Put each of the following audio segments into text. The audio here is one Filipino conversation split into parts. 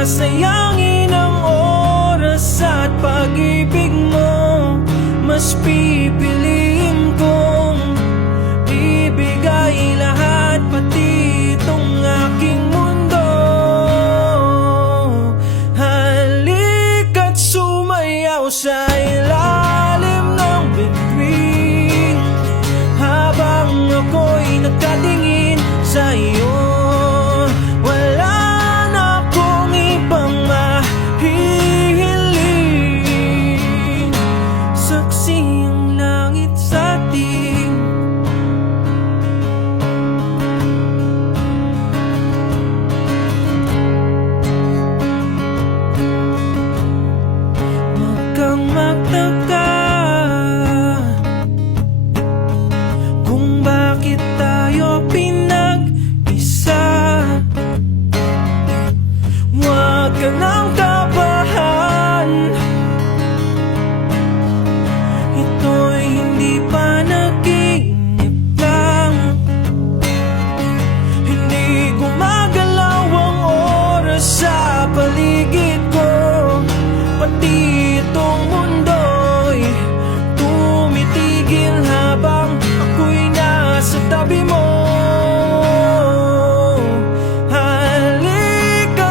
Sayangin ang oras at pag-ibig mo. Sa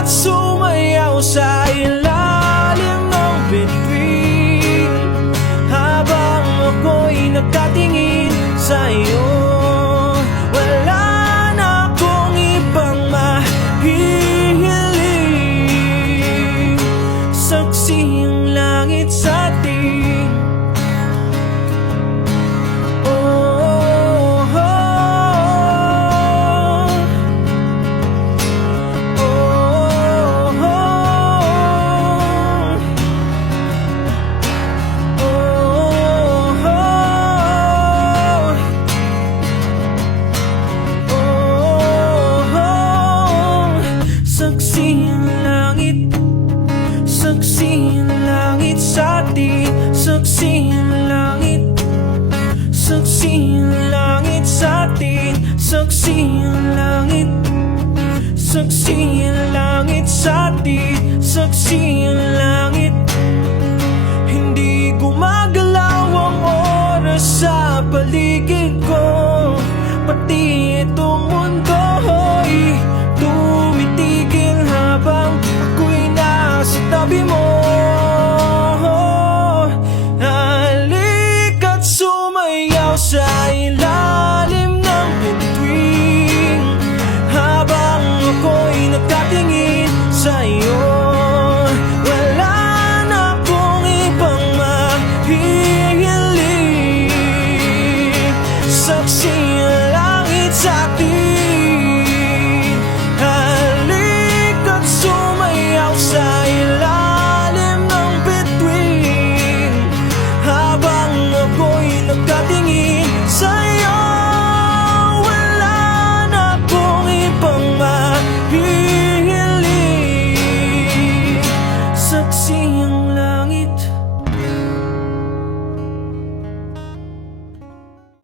sumayaw sa ilalim ng bituin Habang ako'y nagkatingin sa Langit. Saksi ang langit sa atin. Saksi ang langit. Saksi ang langit sa atin. Saksi ang langit. Saksi ang langit sa atin. Saksi ang langit. Hindi gumagalaw ang sa paligid ko. Pati nasa tabi mo Halika't sumayaw sa ilalim ng bituin. Habang ako'y nagtatingin sa iyo Wala na akong ibang mahihiling Saksi